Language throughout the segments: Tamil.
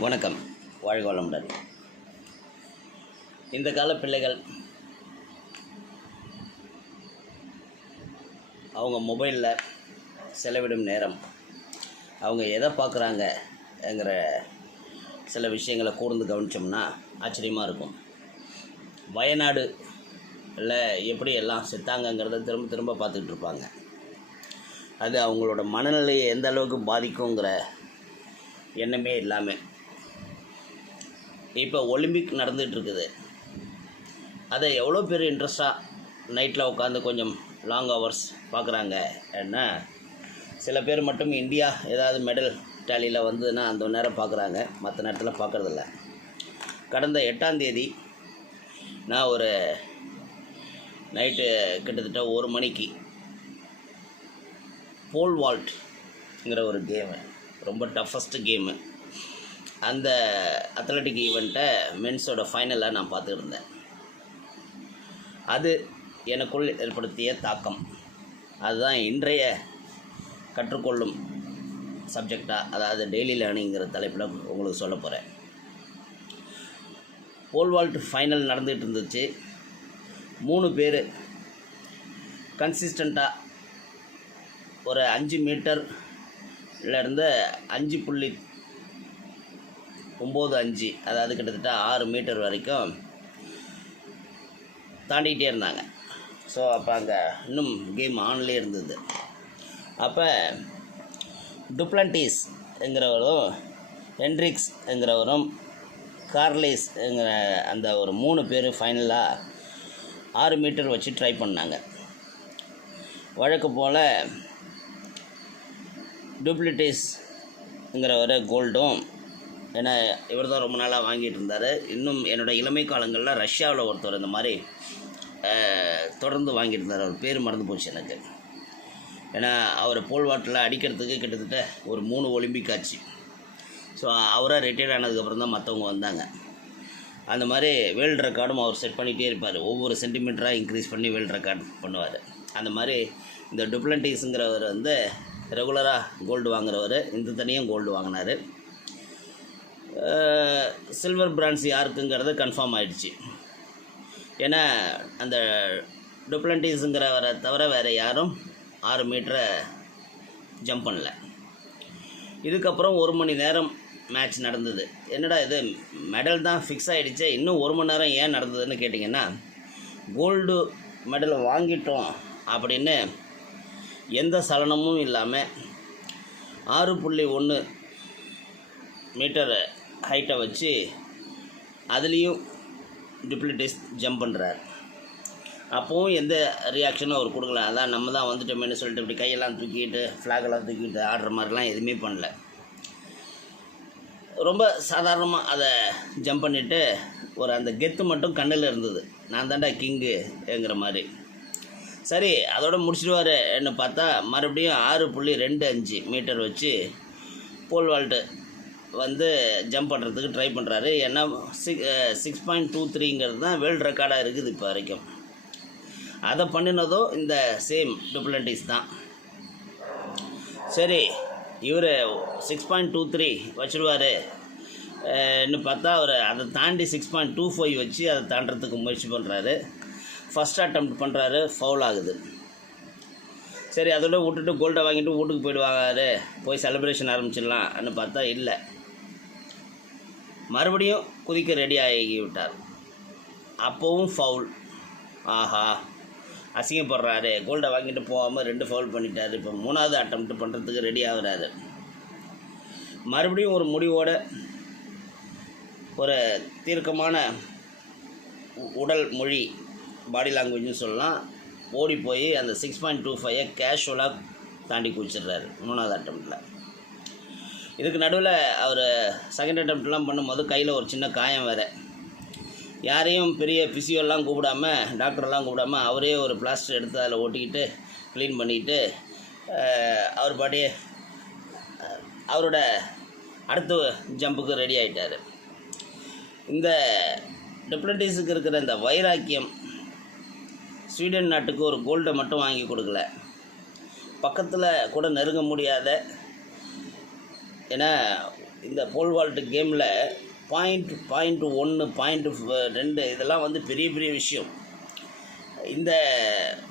வணக்கம். வாழ்க வளமுடன். இந்த கால பிள்ளைகள் அவங்க மொபைலில் செலவிடும் நேரம் அவங்க எதை பார்க்குறாங்கங்கிற சில விஷயங்களை கூர்ந்து கவனித்தோம்னா ஆச்சரியமாக இருக்கும். வயநாடு இல்லை எப்படி எல்லாம் செத்தாங்கங்கிறத திரும்ப திரும்ப பார்த்துக்கிட்டு இருப்பாங்க. அது அவங்களோட மனநிலையை எந்த அளவுக்கு பாதிக்குங்கிற எண்ணமே இல்லாமல் இப்போ ஒலிம்பிக் நடந்துகிட்ருக்குது அதை எவ்வளோ பேர் இன்ட்ரெஸ்டாக நைட்டில் உட்காந்து கொஞ்சம் லாங் ஹவர்ஸ் பார்க்குறாங்க? என்ன? சில பேர் மட்டும் இந்தியா ஏதாவது மெடல் டேலியில் வந்ததுன்னா அந்த நேரம் பார்க்குறாங்க. மற்ற நேரத்தில் பார்க்குறதில்ல. கடந்த எட்டாம் தேதி நான் ஒரு நைட்டு கிட்டத்தட்ட ஒரு மணிக்கு போல் வால்ட்ங்கிற ஒரு கேமு ரொம்ப டஃபஸ்ட்டு கேமு அந்த அத்லட்டிக் ஈவெண்ட்டை மென்ஸோட ஃபைனலாக நான் பார்த்துட்டு இருந்தேன் அது எனக்குள் ஏற்படுத்திய தாக்கம். அதுதான் இன்றைய கற்றுக்கொள்ளும் சப்ஜெக்டாக அதாவது டெய்லி லேர்னிங்கிற தலைப்பில் உங்களுக்கு சொல்ல போகிறேன் போல் வால்ட் ஃபைனல் நடந்துகிட்டு இருந்துச்சு. மூணு பேர் கன்சிஸ்டண்ட்டாக ஒரு அஞ்சு மீட்டர்லேருந்து அஞ்சு புள்ளி ஒம்பது அஞ்சு அதாவது கிட்டத்தட்ட ஆறு மீட்டர் வரைக்கும் தாண்டிக்கிட்டே இருந்தாங்க. ஸோ அப்போ அங்கே இன்னும் கேம் ஆன்லேயே இருந்தது. அப்போ டுப்ளண்டிஸ்ங்கிறவரும் ஹென்ட்ரிக்ஸ்ங்கிறவரும் கார்லேஸ்ங்கிற அந்த ஒரு மூணு பேர் ஃபைனலாக ஆறு மீட்டர் வச்சு ட்ரை பண்ணாங்க. வழக்கு போல் டூப்ளிட்டிஸ்ங்கிறவர் கோல்டும் ஏன்னா இவர் தான் ரொம்ப நாளாக வாங்கிட்டு இருந்தார் இன்னும் என்னோடய இளமை காலங்களில் ரஷ்யாவில் ஒருத்தர் இந்த மாதிரி தொடர்ந்து வாங்கிட்டு இருந்தார் அவர் பேர் மறந்து போச்சு எனக்கு. ஏன்னா அவர் போல்வாட்டில் அடிக்கிறதுக்கு கிட்டத்தட்ட ஒரு மூணு ஒலிம்பிக் ஆச்சு. ஸோ அவராக ரிட்டையர்ட் ஆனதுக்கப்புறம் தான் மற்றவங்க வந்தாங்க. அந்த மாதிரி வேர்ல்டு ரெக்கார்டும் அவர் செட் பண்ணிகிட்டே இருப்பார். ஒவ்வொரு சென்டிமீட்டராக இன்க்ரீஸ் பண்ணி வேர்ல்டு ரெக்கார்ட் பண்ணுவார். அந்த மாதிரி இந்த டுப்ளண்டிஸ்ங்கிறவர் வந்து ரெகுலராக கோல்டு வாங்குறவர் இந்த தனியும் கோல்டு வாங்கினார். சில்வர் பிரான்ஸ் யாருக்குங்கிறது கன்ஃபார்ம் ஆயிடுச்சு. ஏன்னா அந்த டுப்ளண்டிஸுங்கிறவரை தவிர வேறு யாரும் ஆறு மீட்டரை ஜம்ப் பண்ணல. இதுக்கப்புறம் ஒரு மணி நேரம் மேட்ச் நடந்தது. என்னடா இது மெடல் தான் ஃபிக்ஸ் ஆகிடுச்சே இன்னும் ஒரு மணி நேரம் ஏன் நடந்ததுன்னு கேட்டிங்கன்னா கோல்டு மெடல் வாங்கிட்டோம் அப்படின்னு எந்த சலனமும் இல்லாமல் ஆறு புள்ளி ஒன்று மீட்டர் ஹைட்டை வச்சு அதுலேயும் டிப்ளிட்டிஸ் ஜம்ப் பண்ணுறார் அப்போவும் எந்த ரியாக்ஷனும் அவர் கொடுக்கல. அதான் நம்ம தான் வந்துட்டோமேனு சொல்லிட்டு இப்படி கையெல்லாம் தூக்கிட்டு ஃப்ளாகெல்லாம் தூக்கிட்டு ஆடுற மாதிரிலாம் எதுவுமே பண்ணல. ரொம்ப சாதாரணமாக அதை ஜம்ப் பண்ணிவிட்டு ஒரு அந்த கெத்து மட்டும் கண்ணில் இருந்தது. நான் தாண்டா கிங்குங்கிற மாதிரி. சரி அதோட முடிச்சிடுவாருன்னு பார்த்தா மறுபடியும் ஆறு புள்ளி ரெண்டு அஞ்சு மீட்டர் வச்சு போல் வால்ட்டு வந்து ஜம்ப் பண்ணுறதுக்கு ட்ரை பண்ணுறாரு ஏன்னா சிக் சிக்ஸ் பாயிண்ட் டூ த்ரீங்கிறது தான் வேர்ல்டு ரெக்கார்டாக இருக்குது இப்போ வரைக்கும். அதை பண்ணினதும் இந்த சேம் டிப்ளண்டிஸ் தான். சரி இவர் சிக்ஸ் பாயிண்ட் டூ த்ரீ வச்சுருவார். இன்னும் பார்த்தா அவர் அதை தாண்டி சிக்ஸ் பாயிண்ட் டூ ஃபைவ் வச்சு அதை தாண்டறதுக்கு முயற்சி பண்ணுறாரு ஃபஸ்ட் அட்டம் பண்ணுறாரு ஃபவுல் ஆகுது. சரி அதோட விட்டுட்டு கோல்டை வாங்கிட்டு வீட்டுக்கு போயிடுவாங்க போய் செலிப்ரேஷன் ஆரம்பிச்சிடலாம்னு பார்த்தா இல்லை. மறுபடியும் குதிக்க ரெடி ஆகி விட்டார் அப்போவும் ஃபவுல் ஆஹா. அசிங்கப்படுறாரு. கோல்டை வாங்கிட்டு போகாமல் ரெண்டு ஃபவுல் பண்ணிட்டார். இப்போ மூணாவது அட்டம்ப்ட் பண்ணுறதுக்கு ரெடி ஆகுறாரு. மறுபடியும் ஒரு முடிவோட ஒரு தீர்க்கமான உ- உடல் மொழி பாடி லாங்குவேஜ்னு சொல்லலாம். ஓடி போய் அந்த சிக்ஸ் பாயிண்ட் டூ ஃபைவை கேஷுவலாக தாண்டி குதிச்சிடுறாரு. மூணாவது அட்டம்ப்டில் இதுக்கு நடுவில் அவர் செகண்ட் அட்டம்ப்ட்லாம் பண்ணும்போது கையில் ஒரு சின்ன காயம் வேறு. யாரையும் பெரிய பிசியோலாம் கூப்பிடாம டாக்டர்லாம் கூப்பிடாம அவரே ஒரு பிளாஸ்டர் எடுத்து அதில் ஒட்டிக்கிட்டு க்ளீன் பண்ணிக்கிட்டு அவர் பாட்டியே அவரோட அடுத்த ஜம்புக்கு ரெடி ஆகிட்டார் இந்த டிப்ளண்டிஸுக்கு இருக்கிற இந்த வைராக்கியம் ஸ்வீடன் நாட்டுக்கு ஒரு கோல்டை மட்டும் வாங்கி கொடுக்கல. பக்கத்தில் கூட நெருங்க முடியாத ஏன்னா இந்த போல் வால்ட்டு கேமில் பாயிண்ட் பாயிண்ட் ஒன்று பாயிண்ட் ரெண்டு இதெல்லாம் வந்து பெரிய பெரிய விஷயம். இந்த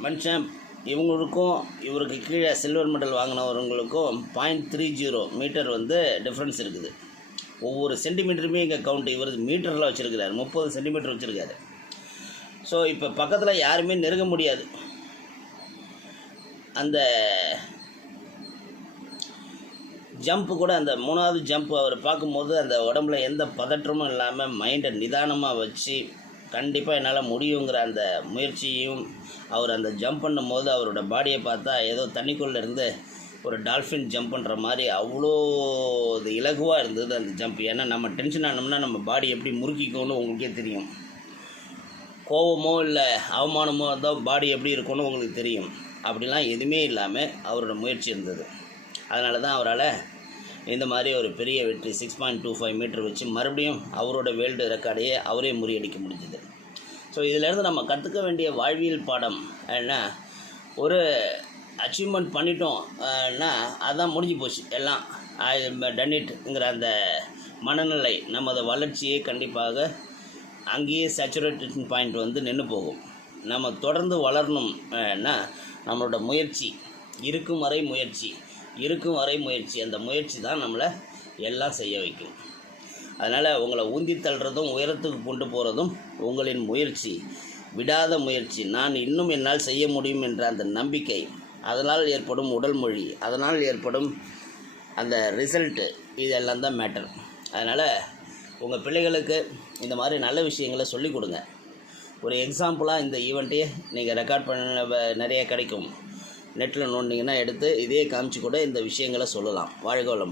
மனுஷன் இவங்களுக்கும் இவருக்கு கீழே சில்வர் மெடல் வாங்கினவங்களுக்கும் பாயிண்ட் த்ரீ ஜீரோ மீட்டர் வந்து டிஃப்ரென்ஸ் இருக்குது. ஒவ்வொரு சென்டிமீட்டருமே இங்கே கவுண்ட் இவர் மீட்டரில் வச்சுருக்கிறார். முப்பது சென்டிமீட்டர் வச்சுருக்காரு. ஸோ இப்போ பக்கத்தில் யாருமே நெருங்க முடியாது. அந்த ஜம்ப்பு கூட அந்த மூணாவது ஜம்ப் அவர் பார்க்கும்போது அந்த உடம்புல எந்த பதற்றமும் இல்லாமல் மைண்டை நிதானமாக வச்சு கண்டிப்பாக என்னால் முடியுங்கிற அந்த முயற்சியும் அவர் அந்த ஜம்ப் பண்ணும்போது அவரோட பாடியை பார்த்தா ஏதோ தண்ணிக்குள்ளே இருந்து ஒரு டால்ஃபின் ஜம்ப் பண்ணுற மாதிரி அவ்வளோ இது இலகுவாக இருந்தது அந்த ஜம்ப் ஏன்னா நம்ம டென்ஷன் ஆனோம்னா நம்ம பாடி எப்படி முறுக்கிக்கணும்னு உங்களுக்கே தெரியும். கோவமோ இல்லை அவமானமோ இருந்தால் பாடி எப்படி இருக்கும்னு உங்களுக்கு தெரியும். அப்படிலாம் எதுவுமே இல்லாமல் அவரோட முயற்சி இருந்தது. அதனால தான் அவரால் இந்த மாதிரி ஒரு பெரிய வெற்றி six point two five metre வச்சு மறுபடியும் அவரோட வேர்ல்டு ரெக்கார்டையே அவரே முறியடிக்க முடிஞ்சது. ஸோ இதிலேருந்து நம்ம கற்றுக்க வேண்டிய வாழ்வியல் பாடம் என்ன? ஒரு அச்சீவ்மெண்ட் பண்ணிட்டோம்னா அதான் முடிஞ்சு போச்சு. எல்லாம் டன் இட்ங்கிற அந்த மனநிலை நமது வளர்ச்சியை கண்டிப்பாக அங்கேயே சேச்சுரேஷன் பாயிண்ட் வந்து நின்று போகும். நம்ம தொடர்ந்து வளரணும்னா நம்மளோட முயற்சி இருக்கும் வரை முயற்சி. இருக்கும் வரை முயற்சி. அந்த முயற்சி தான் நம்மளை எல்லாம் செய்ய வைக்கும். அதனால் உங்களை உந்தி தள்ளுறதும் உயரத்துக்கு கொண்டு போகிறதும் உங்களின் முயற்சி. விடாத முயற்சி. நான் இன்னும் என்னால் செய்ய முடியும் என்ற அந்த நம்பிக்கை அதனால் ஏற்படும் உடல் மொழி அதனால் ஏற்படும் அந்த ரிசல்ட்டு இதெல்லாம் தான் மேட்டர் அதனால் உங்கள் பிள்ளைகளுக்கு இந்த மாதிரி நல்ல விஷயங்களை சொல்லிக் கொடுங்க. ஒரு எக்ஸாம்பிளாக இந்த ஈவெண்ட்டையே நீங்கள் ரெக்கார்ட் பண்ண நிறைய கிடைக்கும். நெட்டில் நோண்டிங்கன்னா எடுத்து இதே காமிச்சு கூட இந்த விஷயங்களை சொல்லலாம். வாழ்க வளமுடன்.